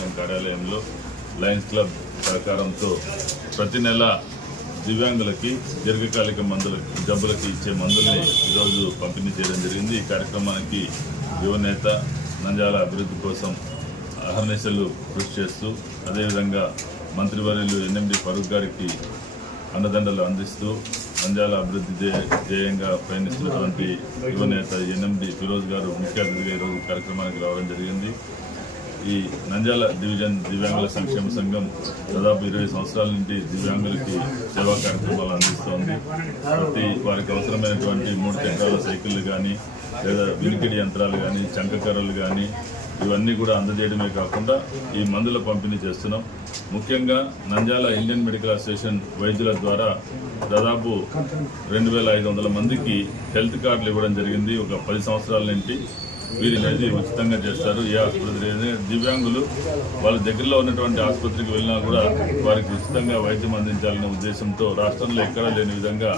సంఘం కార్యాలయంలో Lions club సహకారంతో ప్రతి నెల దివ్యాంగులకి దీర్ఘకాలిక మందుల జబ్బులకి ఇచ్చే మందుల్ని ఈరోజు పంపిణీ చేయడం జరిగింది. ఈ కార్యక్రమానికి యువనేత నంజాల అభివృద్ధి కోసం అహర్నిశలు కృషి చేస్తూ అదేవిధంగా మంత్రివర్యులు ఎన్ఎండి ఫరూక్ గారికి అండదండలు అందిస్తూ నంద్యాల అభివృద్ధి ధ్యేయంగా పయనిస్తున్నటువంటి యువనేత ఎన్ఎండి ఫిరోజ్ గారు ముఖ్య అతిథిగా ఈరోజు కార్యక్రమానికి రావడం జరిగింది. ఈ నంద్యాల డివిజన్ దివ్యాంగుల సంక్షేమ సంఘం దాదాపు ఇరవై సంవత్సరాల నుండి దివ్యాంగులకి సేవా కార్యక్రమాలు అందిస్తోంది. ప్రతి వారికి అవసరమైనటువంటి మూడు చక్రాల సైకిళ్ళు కానీ లేదా వినికిడి యంత్రాలు కానీ చంకకర్రలు కానీ ఇవన్నీ కూడా అందజేయడమే కాకుండా ఈ మందుల పంపిణీ చేస్తున్నాం. ముఖ్యంగా నంద్యాల ఇండియన్ మెడికల్ అసోసియేషన్ వైద్యుల ద్వారా దాదాపు రెండు వేల ఐదు వందల మందికి హెల్త్ కార్డులు ఇవ్వడం జరిగింది. ఒక పది సంవత్సరాల నుండి వీరికి ఉచితంగా చేస్తారు. ఏ ఆసుపత్రి అయితే దివ్యాంగులు వాళ్ళ దగ్గరలో ఉన్నటువంటి ఆసుపత్రికి వెళ్ళినా కూడా వారికి ఉచితంగా వైద్యం అందించాలనే ఉద్దేశంతో రాష్ట్రంలో ఎక్కడా లేని విధంగా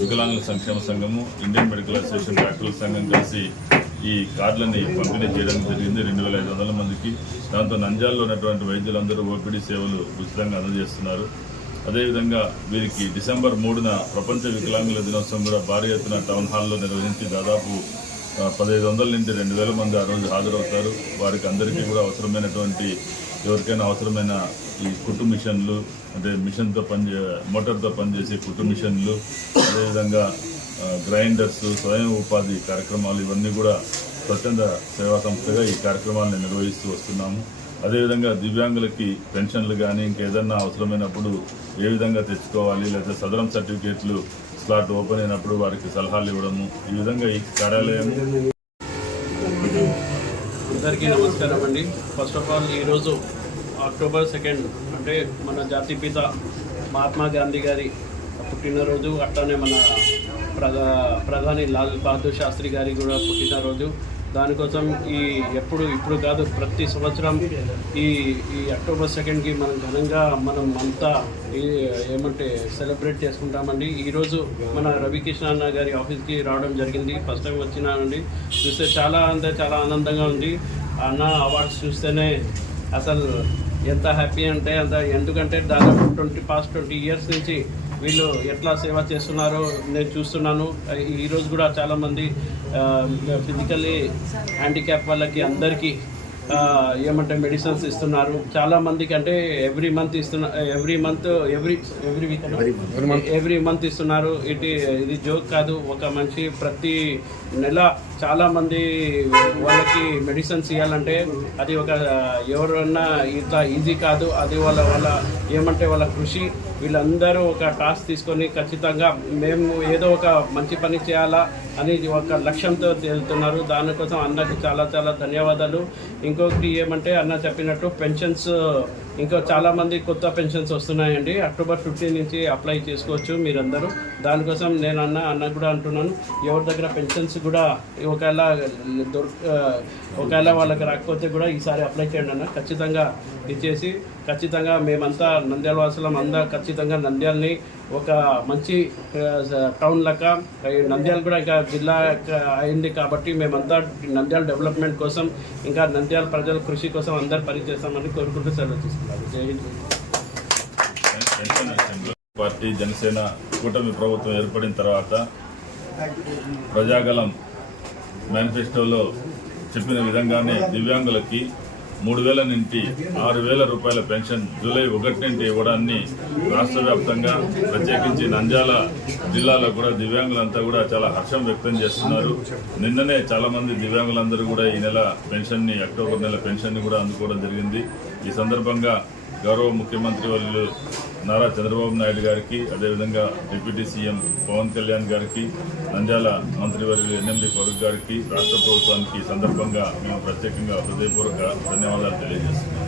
వికలాంగుల సంక్షేమ సంఘము ఇండియన్ మెడికల్ అసోసియేషన్ డాక్టర్ల సంఘం కలిసి ఈ కార్డులని పంపిణీ చేయడం జరిగింది. రెండు వేల ఐదు వందల మందికి. దాంతో నంజాల్లో ఉన్నటువంటి వైద్యులందరూ ఓపీడీ సేవలు ఉచితంగా అందజేస్తున్నారు. అదేవిధంగా వీరికి డిసెంబర్ మూడున ప్రపంచ వికలాంగుల దినోత్సవం కూడా భారీ ఎత్తున టౌన్ హాల్లో నిర్వహించి దాదాపు పదహైదు వందల నుండి రెండు వేల మంది ఆ రోజు హాజరవుతారు. వారికి అందరికీ కూడా అవసరమైనటువంటి ఎవరికైనా అవసరమైన ఈ కుట్టు మిషన్లు అంటే మిషన్తో పనిచే మోటార్తో పనిచేసే కుట్టు మిషన్లు అదేవిధంగా గ్రైండర్స్ స్వయం ఉపాధి కార్యక్రమాలు ఇవన్నీ కూడా స్వచ్ఛంద సేవా సంస్థగా ఈ కార్యక్రమాలను నిర్వహిస్తూ వస్తున్నాము. అదేవిధంగా దివ్యాంగులకి పెన్షన్లు కానీ ఇంకేదన్నా అవసరమైనప్పుడు ఏ విధంగా తెచ్చుకోవాలి లేదా సదరం సర్టిఫికేట్లు స్లాట్ ఓపెన్ అయినప్పుడు వారికి సలహాలు ఇవ్వడము ఈ విధంగా ఈ కార్యాలయం అందరికీ నమస్కారం అండి. ఫస్ట్ ఆఫ్ ఆల్ ఈరోజు అక్టోబర్ సెకండ్ అంటే మన జాతిపిత మహాత్మా గాంధీ గారి పుట్టినరోజు అట్లానే మన ప్రధా ప్రధాని లాల్ బహదూర్ శాస్త్రి గారి కూడా పుట్టినరోజు. దానికోసం ఈ ఎప్పుడు ఇప్పుడు కాదు ప్రతి సంవత్సరం ఈ ఈ అక్టోబర్ సెకండ్కి మనం ఘనంగా మనం అంతా ఏమంటే సెలబ్రేట్ చేసుకుంటామండి. ఈరోజు మన రవికృష్ణ అన్న గారి ఆఫీస్కి రావడం జరిగింది. ఫస్ట్ టైం వచ్చినానండి. చూస్తే చాలా అంటే చాలా ఆనందంగా ఉంది. అన్న అవార్డ్స్ చూస్తేనే అసలు ఎంత హ్యాపీ అంటే అంత ఎందుకంటే దాదాపు ట్వంటీ పాస్ట్ ట్వంటీ ఇయర్స్ నుంచి వీళ్ళు ఎట్లా సేవ చేస్తున్నారో నేను చూస్తున్నాను. ఈరోజు కూడా చాలామంది ఫిజికల్లీ హ్యాండిక్యాప్ వాళ్ళకి అందరికీ ఏమంటే మెడిసిన్స్ ఇస్తున్నారు. చాలా మందికి అంటే ఎవ్రీ మంత్ ఇస్తున్న every month every every week every month ఇస్తున్నారు. ఇది ఇది జోక్ కాదు. ఒక మనిషి ప్రతి నెల చాలా మంది వాళ్ళకి మెడిసిన్స్ ఇవ్వాలంటే అది ఒక ఎవరన్నా ఇట్లా ఈజీ కాదు. అది వాళ్ళ వాళ్ళ ఏమంటే వాళ్ళ కృషి. వీళ్ళందరూ ఒక టాస్క్ తీసుకొని ఖచ్చితంగా మేము ఏదో ఒక మంచి పని చేయాలా అని ఒక లక్ష్యంతో వెళ్తున్నారు దానికోసం అన్నకి చాలా చాలా ధన్యవాదాలు. ఇంకొకటి ఏమంటే అన్న చెప్పినట్టు పెన్షన్స్ ఇంకా చాలామంది కొత్త పెన్షన్స్ వస్తున్నాయండి. అక్టోబర్ ఫిఫ్టీన్ నుంచి అప్లై చేసుకోవచ్చు మీరందరూ. దానికోసం నేను అన్న అన్న కూడా అంటున్నాను. ఎవరి దగ్గర పెన్షన్స్ కూడా ఒకవేళ దొరక ఒకవేళ వాళ్ళకి రాకపోతే కూడా ఈసారి అప్లై చేయండి అన్న. ఖచ్చితంగా ఇచ్చేసి ఖచ్చితంగా మేమంతా నంద్యాల వాసులం అందా ఖచ్చితంగా నంద్యాలని ఒక మంచి టౌన్ లెక్క నంద్యాల కూడా ఇంకా జిల్లా అయింది కాబట్టి మేమంతా నంద్యాల డెవలప్మెంట్ కోసం ఇంకా నంద్యాల ప్రజల కృషి కోసం అందరు పనిచేస్తామని కోరుకుంటూ సెలవు తీసుకున్నాను జై హింద్. పార్టీ జనసేన కూటమి ప్రభుత్వం ఏర్పడిన తర్వాత ప్రజాగలం మేనిఫెస్టోలో చెప్పిన విధంగానే దివ్యాంగులకి మూడు వేల నుండి ఆరు వేల రూపాయల పెన్షన్ జూలై ఒకటి నుండి ఇవ్వడాన్ని రాష్ట్ర వ్యాప్తంగా ప్రత్యేకించి నంద్యాల జిల్లాలో కూడా దివ్యాంగులంతా కూడా చాలా హర్షం వ్యక్తం చేస్తున్నారు. నిన్ననే చాలా మంది దివ్యాంగులందరూ కూడా ఈ నెల పెన్షన్ని అక్టోబర్ నెల పెన్షన్ని కూడా అందుకోవడం జరిగింది. ఈ సందర్భంగా గౌరవ ముఖ్యమంత్రి వాళ్ళు నారా చంద్రబాబు నాయుడు గారికి అదేవిధంగా డిప్యూటీ సీఎం పవన్ కళ్యాణ్ గారికి నంద్యాల మంత్రివర్యులు ఎన్ఎండి ఫరూక్ గారికి రాష్ట్ర ప్రభుత్వానికి ఈ సందర్భంగా మేము ప్రత్యేకంగా హృదయపూర్వక ధన్యవాదాలు తెలియజేస్తున్నాం